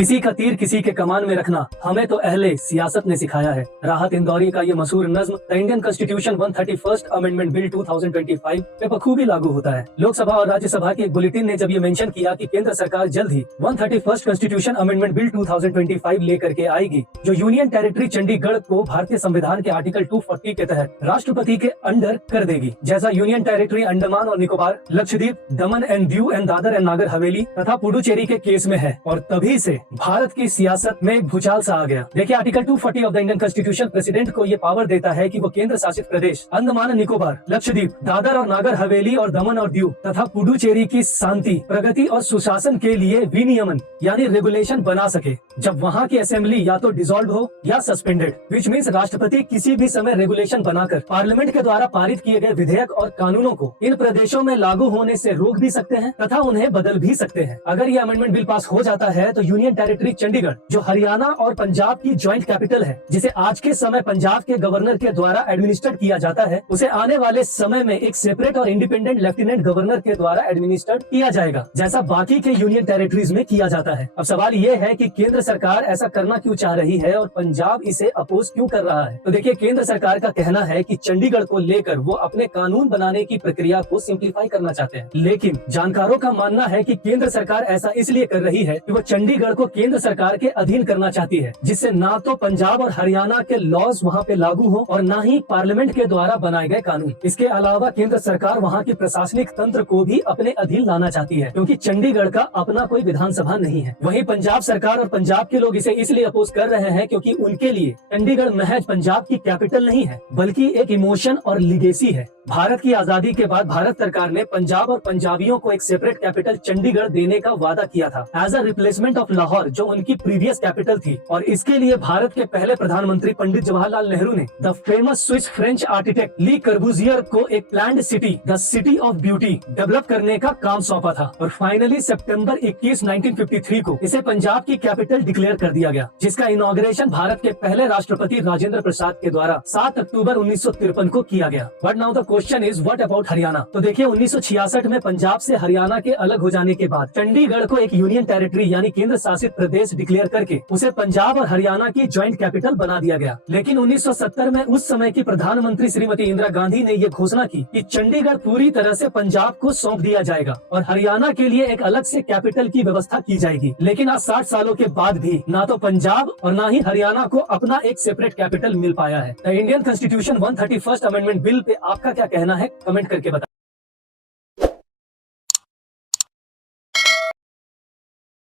किसी का तीर किसी के कमान में रखना हमें तो अहले सियासत ने सिखाया है। राहत इंदौरी का ये मशहूर नज्म the Indian constitution 131st amendment bill 2025 पे बखूबी लागू होता है। लोकसभा और राज्यसभा की एक बुलेटिन ने जब ये मेंशन किया कि केंद्र सरकार जल्द ही 131st कॉन्स्टिट्यूशन अमेंडमेंट बिल 2025 लेकर के आएगी, जो यूनियन टेरिटरी चंडीगढ़ को भारतीय संविधान के आर्टिकल 240 के तहत राष्ट्रपति के अंडर कर देगी। जैसा यूनियन टेरिटरी अंडमान और निकोबार, लक्षद्वीप, दमन and Diu and Dadar and Nagar Haveli तथा पुडुचेरी के केस में है। और तभी से भारत की सियासत में एक भूचाल सा आ गया। देखिए, article 240 of the Indian constitution president को ये पावर देता है कि वो केंद्र शासित प्रदेश अंडमान निकोबार, लक्षद्वीप, दादर और नागर हवेली और दमन और दीव तथा पुडुचेरी की शांति, प्रगति और सुशासन के लिए विनियमन यानी रेगुलेशन बना सके, जब वहाँ की असेंबली या तो डिसॉल्व हो या सस्पेंडेड, विच मीन्स राष्ट्रपति किसी भी समय रेगुलेशन बनाकर पार्लियामेंट के द्वारा पारित किए गए विधेयक और कानूनों को इन प्रदेशों में लागू होने से रोक भी सकते हैं तथा उन्हें बदल भी सकते हैं। अगर ये अमेंडमेंट बिल पास हो जाता है तो यूनियन टेरिटरी चंडीगढ़, जो हरियाणा और पंजाब की ज्वाइंट कैपिटल है, जिसे आज के समय पंजाब के गवर्नर के द्वारा एडमिनिस्ट्रेट किया जाता है, उसे आने वाले समय में एक सेपरेट और इंडिपेंडेंट लेफ्टिनेंट गवर्नर के द्वारा एडमिनिस्ट्रेट किया जाएगा, जैसा बाकी के यूनियन टेरिटरीज में किया जाता है। अब सवाल ये है कि केंद्र सरकार ऐसा करना क्यों चाह रही है और पंजाब इसे अपोज क्यों कर रहा है। तो देखिए, केंद्र सरकार का कहना है कि चंडीगढ़ को लेकर वो अपने कानून बनाने की प्रक्रिया को सिंप्लीफाई करना चाहते हैं, लेकिन जानकारों का मानना है कि केंद्र सरकार ऐसा इसलिए कर रही है कि वो चंडीगढ़ को केंद्र सरकार के अधीन करना चाहती है, जिससे ना तो पंजाब और हरियाणा के लॉज वहाँ पे लागू हो और ना ही पार्लियामेंट के द्वारा बनाए गए कानून। इसके अलावा केंद्र सरकार वहाँ की प्रशासनिक तंत्र को भी अपने अधीन लाना चाहती है, क्योंकि चंडीगढ़ का अपना कोई विधानसभा नहीं है। वहीं पंजाब सरकार और पंजाब के लोग इसे इसलिए अपोज कर रहे हैं क्योंकि उनके लिए चंडीगढ़ महज पंजाब की कैपिटल नहीं है, बल्कि एक इमोशन और लीगेसी है। भारत की आजादी के बाद भारत सरकार ने पंजाब और पंजाबियों को एक सेपरेट कैपिटल चंडीगढ़ देने का वादा किया था as a replacement of Lahore, जो उनकी प्रीवियस कैपिटल थी। और इसके लिए भारत के पहले प्रधानमंत्री पंडित जवाहरलाल नेहरू ने the famous Swiss French architect Le Corbusier को एक planned city, the city of beauty, develop करने का काम सौंपा था। और फाइनली सितंबर 21, 1953 को इसे पंजाब की कैपिटल डिक्लेयर कर दिया गया, जिसका इनॉग्रेशन भारत के पहले राष्ट्रपति राजेंद्र प्रसाद के द्वारा 7 अक्टूबर 1953 को किया गया। But now the question is what about Haryana. तो देखिए, 1966 में पंजाब से हरियाणा के अलग हो जाने के बाद चंडीगढ़ को एक यूनियन टेरिटरी यानी केंद्र शासित प्रदेश डिक्लेयर करके उसे पंजाब और हरियाणा की ज्वाइंट कैपिटल बना दिया गया। लेकिन 1970 में उस समय की प्रधानमंत्री श्रीमती इंदिरा गांधी ने ये घोषणा की कि चंडीगढ़ पूरी तरह से पंजाब को सौंप दिया जाएगा और हरियाणा के लिए एक अलग से कैपिटल की व्यवस्था की जाएगी। लेकिन आज 60 सालों के बाद भी ना तो पंजाब और ना ही हरियाणा को अपना एक सेपरेट कैपिटल मिल पाया है। The Indian constitution 131st amendment bill pay आपका क्या कहना है, कमेंट करके बताइए।